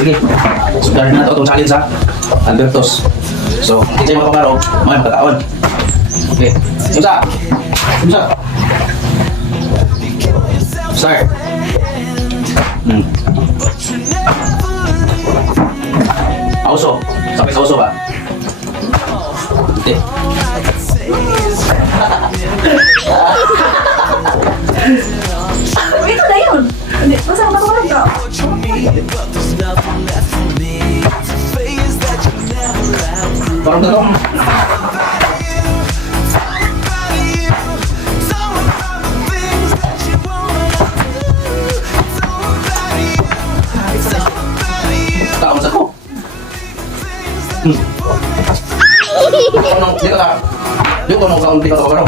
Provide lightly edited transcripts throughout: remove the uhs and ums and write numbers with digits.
sige. Sudarin na ito itong challenge ha. Albertos. So, kita yung mga pangaraw, mga magkataon. Okay. Simsa! Simsa! Start! Auso. Sampai sa uso ba? Hindi. Ito na yun. Masa ka ba ka? Parang dito. Takot ako. Dito ka. Dito ko nung kaunti ka ito ka.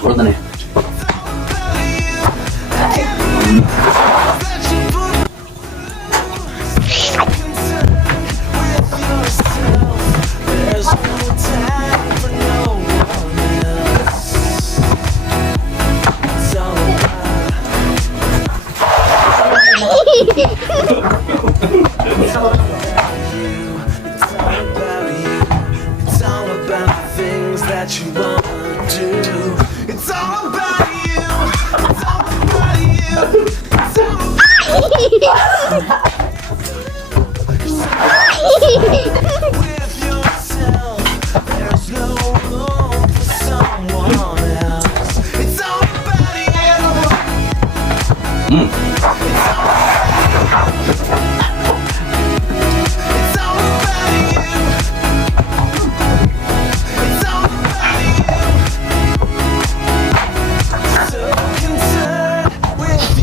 Urut na niya.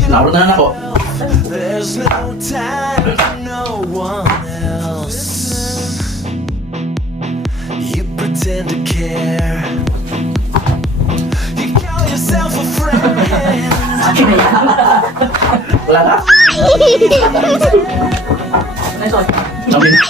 Naurot na ako. There's no time for no one else. You pretend to care. You call yourself a friend. Wala ka? Sabi na.